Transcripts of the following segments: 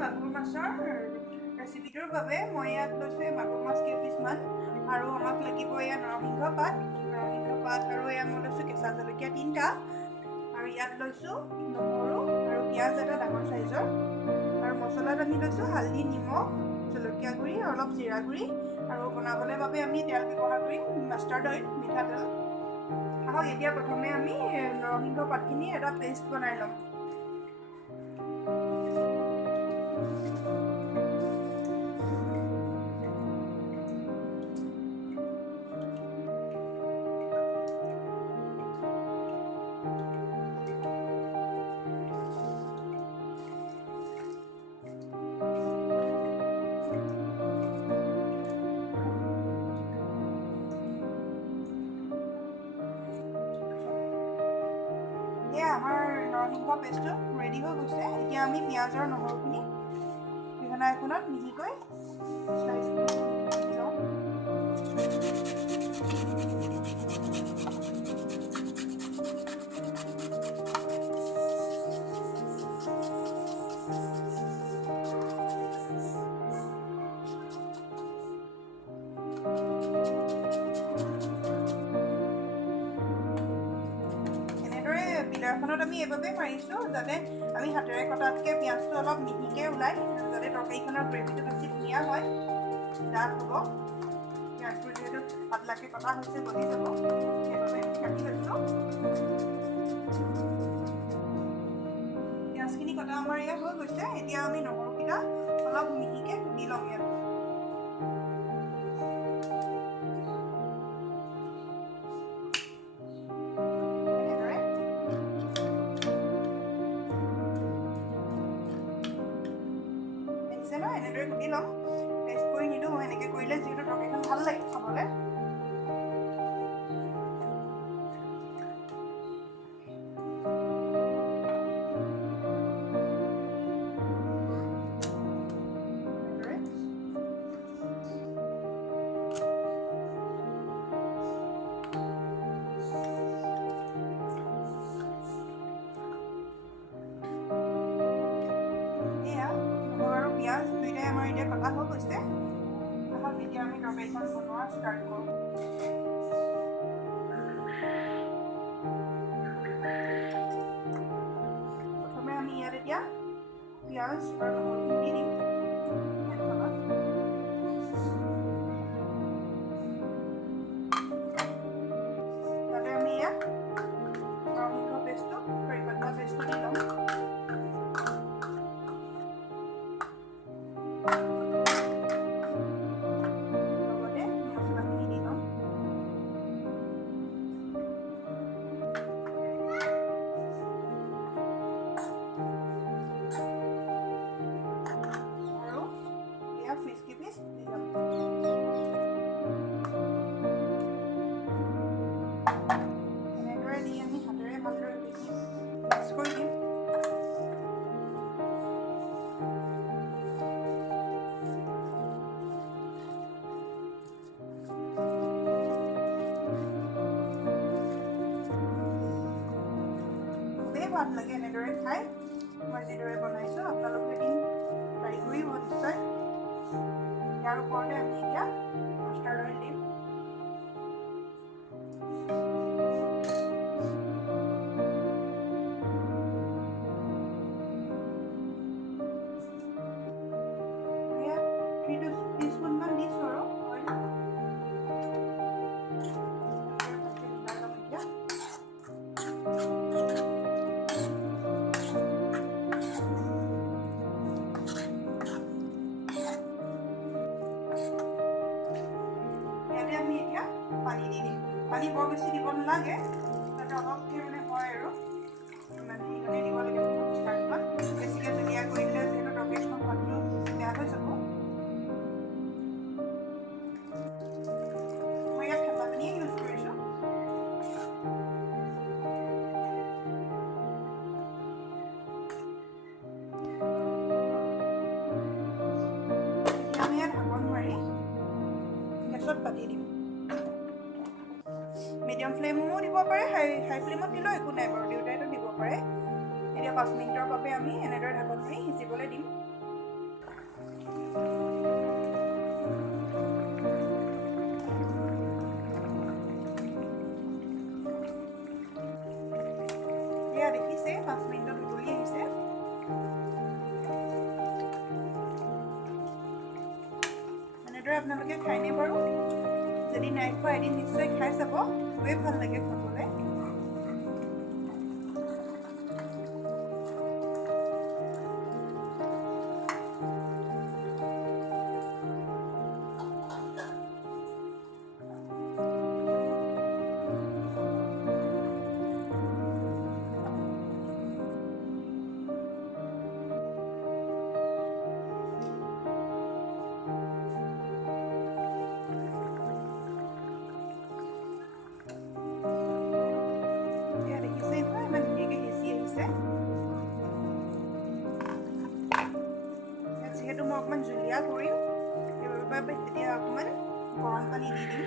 মাগুৰ মাছৰ ৰেচিপিটোৰ বাবে মই ইয়াত লৈছোঁ মাগুৰ মাছ কেইপিচমান আৰু আমাক লাগিব এয়া নৰসিংহ পাত আৰু এয়া মই লৈছোঁ কেঁচা জলকীয়া 3টা আৰু ইয়াত লৈছোঁ নহৰু আৰু পিঁয়াজ এটা ডাঙৰ চাইজৰ আৰু মছলাত আমি লৈছোঁ হালধি নিমখ জলকীয়া গুড়ি অলপ জিৰা গুড়ি আৰু বনাবলৈ বাবে আমি তেল ব্যৱহাৰ কৰিম মাষ্টাৰ্ড অইল মিঠাতেল। আহক এতিয়া প্ৰথমে আমি নৰসিংহ পাতখিনি এটা পেষ্ট বনাই ল'ম। আমাৰ নৰসিংহ পেষ্টটো ৰেডি হৈ গৈছে। এতিয়া আমি পিঁয়াজ আৰু নহৰুখিনি পিহনা এখনত মিহিকৈ স্লাইচ কৰি লওঁ। পিলাৰখনত আমি এইভাবে মাৰিছোঁ যাতে আমি হাতেৰে কটাতকৈ পিঁয়াজটো অলপ মিহিকৈ ওলায়, যাতে তৰকাৰীখনৰ গ্ৰেভিটো বেছি ধুনীয়া হয়, ডাঠ হ'ব। পিঁয়াজটো যিহেতু পাতলাকৈ কটা হৈছে গলি যাব, সেইবাবে আমি কাটি লৈছোঁ। পিঁয়াজখিনি কটা আমাৰ ইয়াত হৈ গৈছে। এতিয়া আমি নহৰুকেইটা অলপ মিহিকৈ কুটি ল'ম ইয়াত। এনেদৰে কুটি ল'ম, পেষ্ট কৰি নিদিওঁ। এনেকৈ কৰিলে যিহেতু তৰকাৰীখন ভাল লাগে খাবলৈ। পিঁয়াজ দুইটাই আমাৰ এতিয়া কটা হৈ গৈছে। আহক এতিয়া আমি তৰকাৰীখন বনোৱা ষ্টাৰ্ট কৰোঁ। প্ৰথমে আমি ইয়াত এতিয়া পিঁয়াজ আৰু নহৰুখিনি দি দিম। তাতে আমি ইয়াত নৰসিংহ পেষ্টটো কাৰি পাতা পেষ্টটো দি ল'ম। এনেদৰে দি আমি হাতেৰে ভালদৰে মিক্স কৰি দিম। খুবেই ভাল লাগে এনেদৰে খাই। মই যিদৰে বনাইছোঁ আপোনালোকে এদিন ট্ৰাই কৰিব নিশ্চয়। ইয়াৰ ওপৰতে আমি এতিয়া মাষ্টাৰ্ড অইল দিম। আমি এতিয়া পানী দি দিম। পানী বৰ বেছি দিব নালাগে, যাতে অলপকৈ হয় আৰু ইমানেই দিব লাগে। ষ্টাৰ্টত বেছিকৈ জুলীয়া কৰি দিলে যিহেতু তৰকাৰীখন সোৱাদটো বেয়া হৈ যাব। মই ইয়াত ঠাণ্ডা পানীয়ে ইউজ কৰিছোঁ। এতিয়া আমি ইয়াত ঢাকন মাৰি গেছত পাতি দিম। মিডিয়াম ফ্লেমো দিব পাৰে, হাই ফ্লেমত দিলেও একো নাই বাৰু, দুয়োটাইতো দিব পাৰে। এতিয়া 5 মিনিটৰ বাবে আমি এনেদৰে ঢাকন মাৰি সিজিবলৈ দিম। আহিছে, 5 মিনিটত উতলি আহিছে। এনেদৰে আপোনালোকে খাইনে বাৰু? যদি নাই খোৱা এদিন নিশ্চয় খাই চাব, খুবেই ভাল লাগে খাবলৈ। যিহেতু মই অকণমান জুলীয়া কৰিম, সেইবাবে তেতিয়া অকণমান গৰম পানী দি দিম।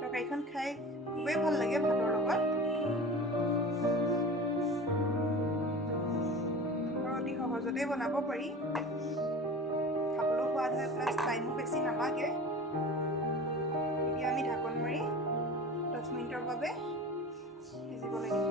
তৰকাৰীখন খাই খুবেই ভাল লাগে ভাতৰ লগত। অতি সহজতে বনাব পাৰি, খাবলৈও সোৱাদ হয়, প্লাছ টাইমো বেছি নালাগে। এতিয়া আমি ঢাকন মাৰি 10 মিনিটৰ বাবে সিজিবলৈ দিম।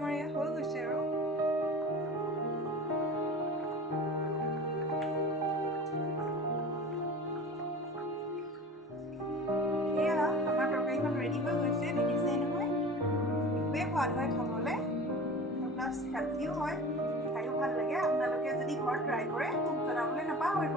আমাৰ ইয়াত হৈ গৈছে আৰু এয়া আমাৰ তৰকাৰীখন ৰেডি হৈ গৈছে, দেখিছেই নহয়? খুবেই সোৱাদ হয় খাবলৈ, প্লাছ হেল্থিও হয়, খায়ো ভাল লাগে। আপোনালোকে যদি ঘৰত ট্ৰাই কৰে মোক জনাবলৈ নাপাহৰিব।